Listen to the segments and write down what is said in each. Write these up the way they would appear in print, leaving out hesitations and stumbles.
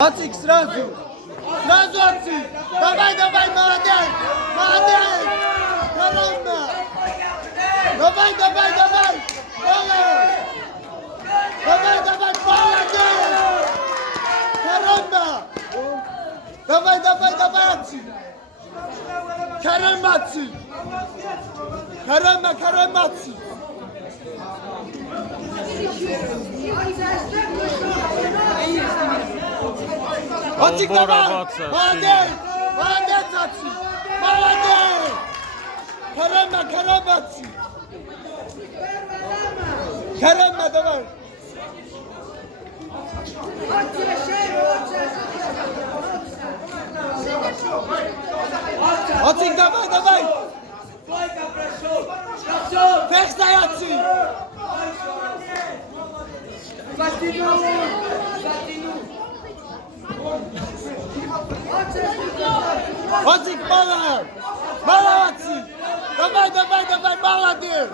Ацик сразу! Сразу Ацик! Давай, давай, молодец! Молодец! Карamba! Давай, давай, давай! Молодец! Давай, давай, молодец! Карamba! Давай, давай, давай, Ацик! Karamba Ацик! Karamba, Karamba Ацик! Ацик, давай! Молодец! Молодец, Ацик! Молодец! Karamba, Karamba Ацик! Karamba, давай! Ацик, давай, давай! Фехтай, Ацик! Ацик, молодец! Молодец! Давай, давай, давай, молодец!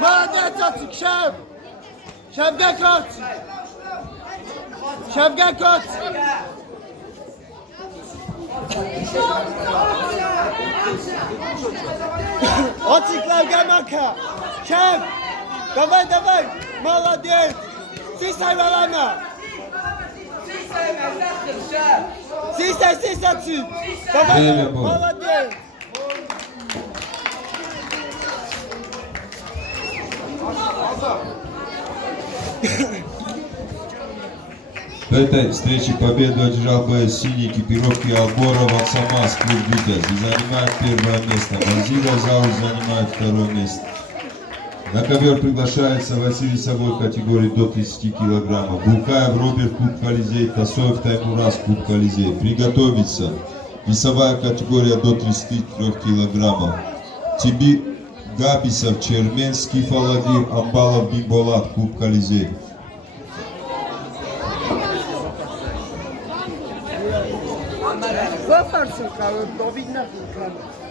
Молодец, Ацик, шеф! Şevge Koç! Şevge Koç! Ацик, Лавгамака! Шеф! Давай, давай! Молодец! Сисай валана! Сисай, Ацик! Давай, молодец! В этой встрече победу одержал боец синей экипировки Алборов Аксамас, клуб «Витязь» и занимает первое место. Манзилов Заур занимает второе место. На ковер приглашается Василий Весовой категории до 30 килограммов. Булкаев Роберт, клуб «Колизей», Тасоев Таймураз, клуб «Колизей». Приготовиться. Весовая категория до 33 килограммов. Тибир Габисов, Черменский, Фаладир, Амбалов, Бимболат, клуб «Колизей». Zafarsın kahve, o bilmez mi kahve?